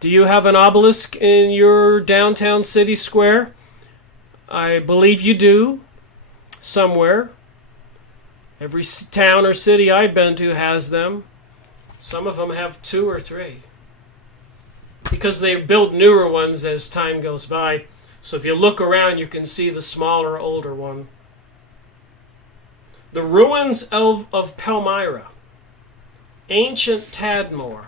Do you have an obelisk in your downtown city square? I believe you do, somewhere. Every town or city I've been to has them. Some of them have 2 or 3. Because they built newer ones as time goes by. So if you look around, you can see the smaller, older one. The ruins of Palmyra. Ancient Tadmor.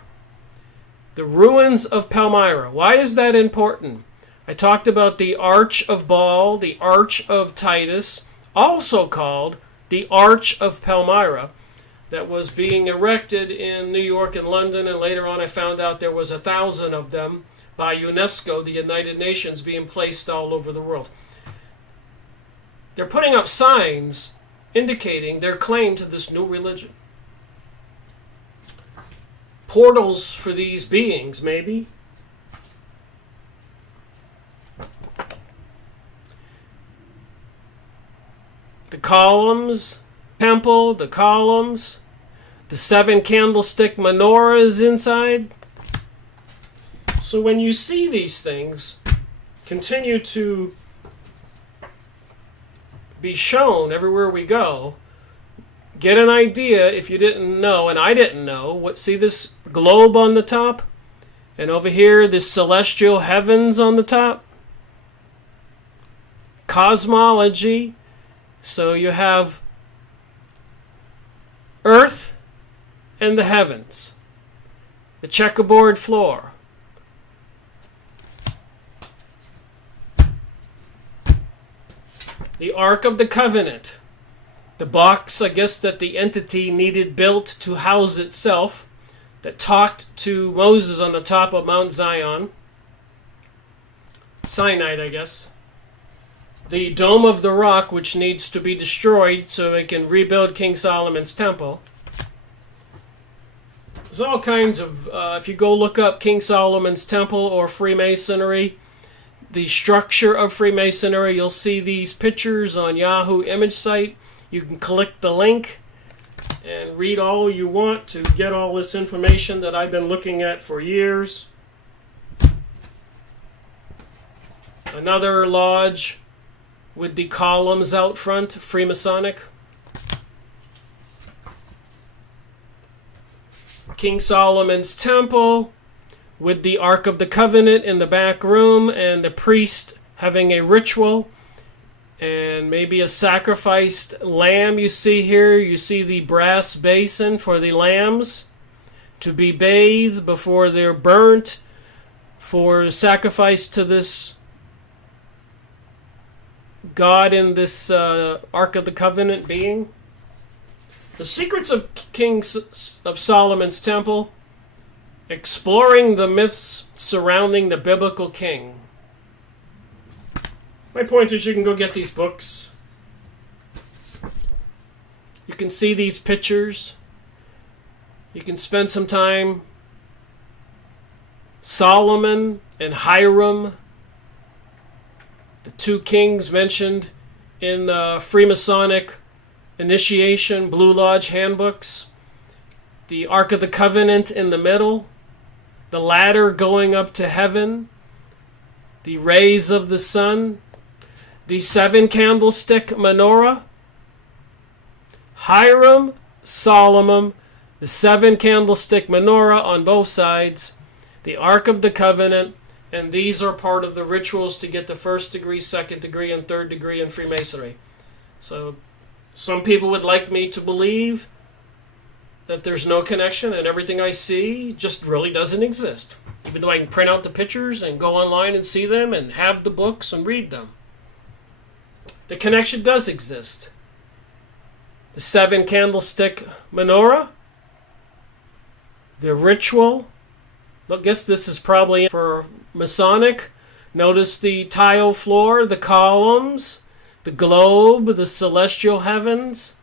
The ruins of Palmyra. Why is that important? I talked about the Arch of Baal, the Arch of Titus, also called the Arch of Palmyra, that was being erected in New York and London, and later on I found out there was 1,000 of them by UNESCO, the United Nations, being placed all over the world. They're putting up signs indicating their claim to this new religion. Portals for these beings, maybe. The columns, temple, the columns, the 7 candlestick menorah is inside. So when you see these things continue to be shown everywhere we go, get an idea if you didn't know, and I didn't know. See this globe on the top? And over here, this celestial heavens on the top? Cosmology. So you have Earth and the heavens. The checkerboard floor. The Ark of the Covenant. The box, I guess, that the entity needed built to house itself, that talked to Moses on the top of Mount Zion. Sinai, I guess. The Dome of the Rock, which needs to be destroyed so it can rebuild King Solomon's temple. There's all kinds of, if you go look up King Solomon's temple or Freemasonry, the structure of Freemasonry, you'll see these pictures on Yahoo image site. You can click the link and read all you want to get all this information that I've been looking at for years. Another lodge with the columns out front, Freemasonic. King Solomon's temple with the Ark of the Covenant in the back room and the priest having a ritual and maybe a sacrificed lamb. You see here, you see the brass basin for the lambs to be bathed before they're burnt for sacrifice to this God in this Ark of the Covenant being. The secrets of of Solomon's temple, exploring the myths surrounding the biblical king. My point is you can go get these books. You can see these pictures. You can spend some time. Solomon and Hiram, the 2 kings mentioned in Freemasonic initiation, Blue Lodge handbooks. The Ark of the Covenant in the middle. The ladder going up to heaven. The rays of the sun. The 7 candlestick menorah. Hiram, Solomon, the 7 candlestick menorah on both sides. The Ark of the Covenant. And these are part of the rituals to get the 1st degree, 2nd degree, and 3rd degree in Freemasonry. So some people would like me to believe that there's no connection and everything I see just really doesn't exist. Even though I can print out the pictures and go online and see them and have the books and read them. The connection does exist. The 7 candlestick menorah, the ritual. I guess this is probably for Masonic. Notice the tile floor, the columns, the globe, the celestial heavens.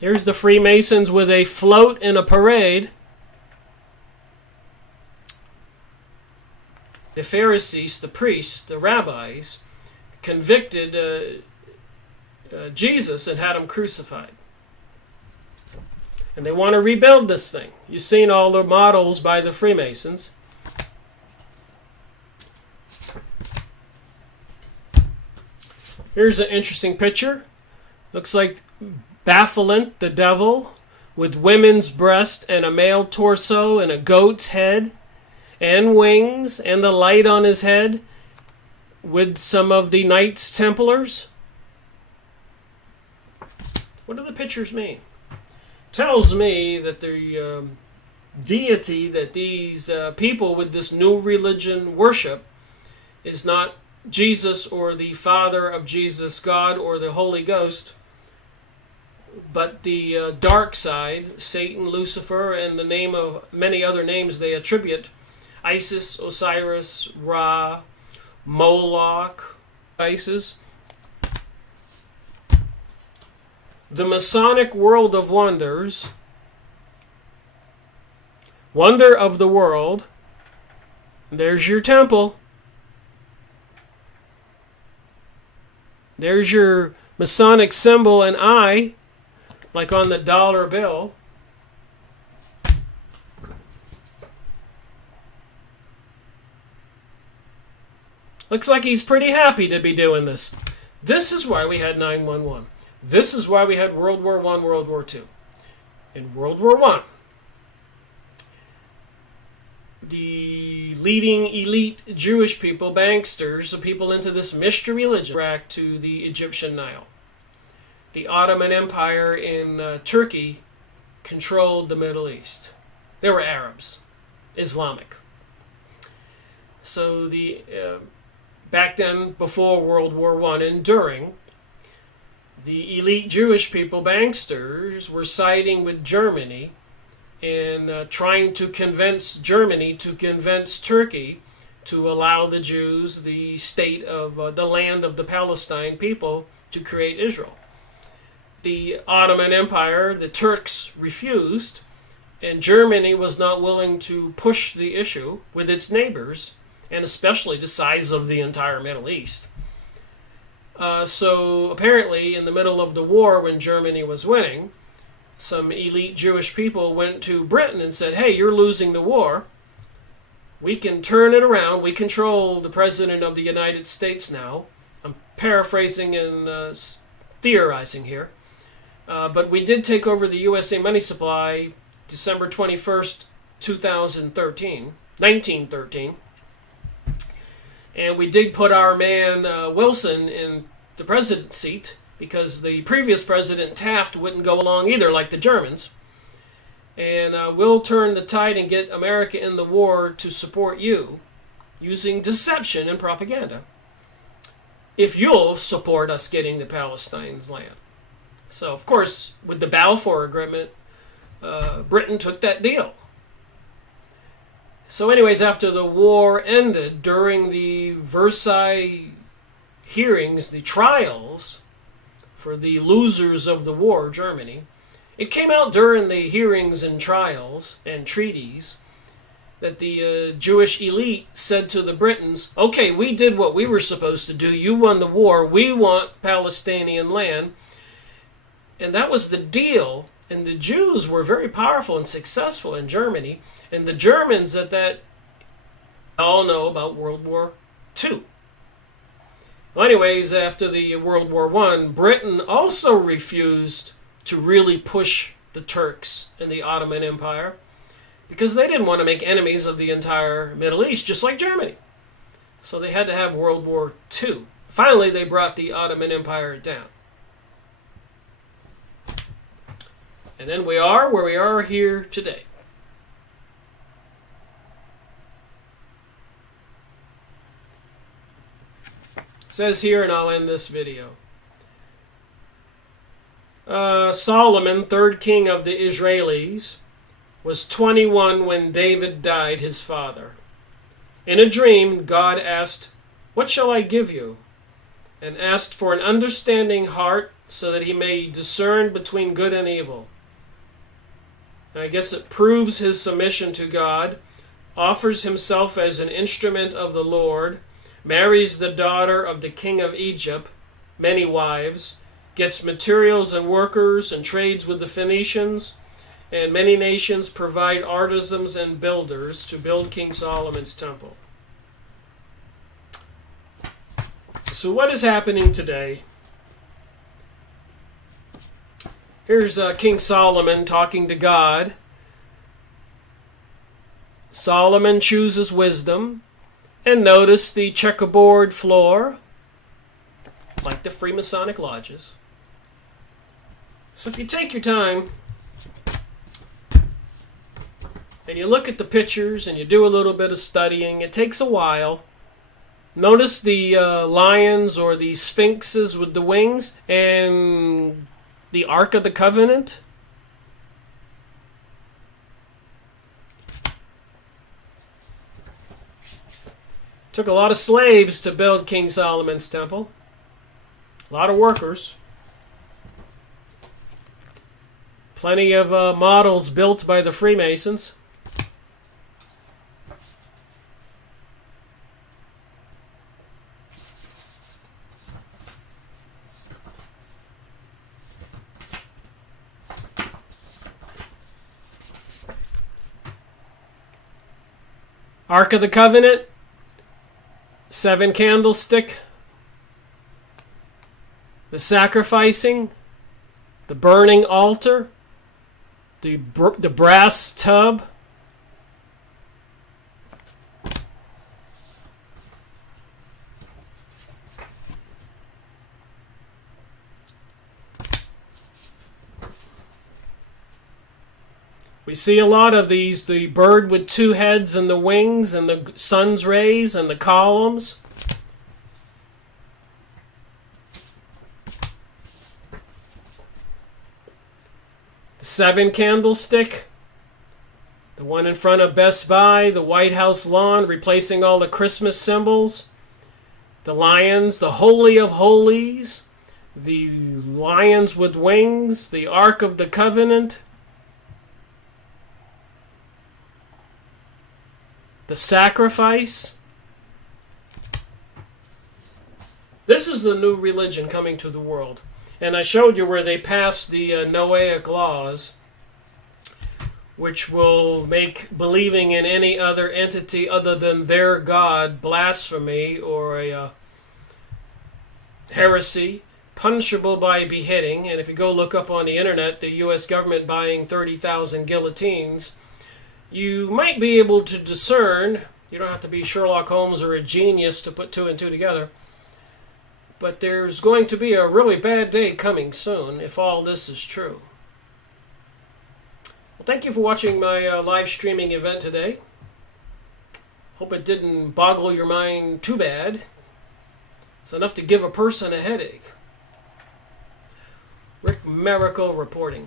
Here's the Freemasons with a float in a parade. The Pharisees, the priests, the rabbis, convicted Jesus and had him crucified. And they want to rebuild this thing. You've seen all the models by the Freemasons. Here's an interesting picture. Looks like Baphomet, the devil, with women's breast and a male torso and a goat's head and wings and the light on his head with some of the Knights Templars. What do the pictures mean? Tells me that the deity that these people with this new religion worship is not Jesus or the Father of Jesus, God, or the Holy Ghost, but the dark side, Satan, Lucifer, and the name of many other names they attribute: Isis, Osiris, Ra, Moloch, Isis. The Masonic world of wonders, wonder of the world. There's your temple. There's your Masonic symbol, an eye, like on the dollar bill. Looks like he's pretty happy to be doing this. This is why we had 9/11. This is why we had World War I, World War II. In World War I, the leading elite Jewish people, banksters, the people into this mystery religion, back to the Egyptian Nile. The Ottoman Empire in Turkey controlled the Middle East. They were Arabs, Islamic. So back then, before World War I and during, the elite Jewish people, banksters, were siding with Germany and trying to convince Germany to convince Turkey to allow the Jews the state of the land of the Palestine people to create Israel. The Ottoman Empire, the Turks, refused, and Germany was not willing to push the issue with its neighbors, and especially the size of the entire Middle East. So apparently, in the middle of the war, when Germany was winning, some elite Jewish people went to Britain and said, hey, you're losing the war. We can turn it around. We control the President of the United States now. I'm paraphrasing and theorizing here. But we did take over the USA money supply December 21st, 1913. And we did put our man Wilson in the president's seat because the previous president, Taft, wouldn't go along either, like the Germans. And we'll turn the tide and get America in the war to support you using deception and propaganda if you'll support us getting the Palestine's land. So, of course, with the Balfour Agreement, Britain took that deal. So anyways, after the war ended, during the Versailles hearings, the trials for the losers of the war, Germany, it came out during the hearings and trials and treaties that the Jewish elite said to the Britons, okay, we did what we were supposed to do. You won the war. We want Palestinian land. And that was the deal. And the Jews were very powerful and successful in Germany. And the Germans at that all know about World War II. Well, anyways, after the World War I, Britain also refused to really push the Turks and the Ottoman Empire because they didn't want to make enemies of the entire Middle East, just like Germany. So they had to have World War II. Finally, they brought the Ottoman Empire down. And then we are where we are here today. It says here, and I'll end this video. Solomon, third king of the Israelis, was 21 when David died, his father. In a dream, God asked, "What shall I give you?" and asked for an understanding heart so that he may discern between good and evil. And I guess it proves his submission to God, offers himself as an instrument of the Lord, marries the daughter of the king of Egypt, many wives, gets materials and workers and trades with the Phoenicians, and many nations provide artisans and builders to build King Solomon's temple. So what is happening today? Here's King Solomon talking to God. Solomon chooses wisdom, and notice the checkerboard floor, like the Freemasonic lodges. So if you take your time and you look at the pictures and you do a little bit of studying, it takes a while. Notice the lions or the sphinxes with the wings and the Ark of the Covenant. Took a lot of slaves to build King Solomon's temple. A lot of workers. Plenty of models built by the Freemasons. Ark of the Covenant, 7 candlestick, the sacrificing, the burning altar, the brass tub, we see a lot of these, the bird with 2 heads and the wings and the sun's rays and the columns. The 7 candlestick, the one in front of Best Buy, the White House lawn, replacing all the Christmas symbols. The lions, the Holy of Holies, the lions with wings, the Ark of the Covenant, the sacrifice. This is the new religion coming to the world. And I showed you where they passed the Noahic laws, which will make believing in any other entity other than their God blasphemy or a heresy, punishable by beheading. And if you go look up on the internet, the U.S. government buying 30,000 guillotines, you might be able to discern. You don't have to be Sherlock Holmes or a genius to put 2 and 2 together. But there's going to be a really bad day coming soon if all this is true. Well, thank you for watching my live streaming event today. Hope it didn't boggle your mind too bad. It's enough to give a person a headache. Rick Miracle reporting.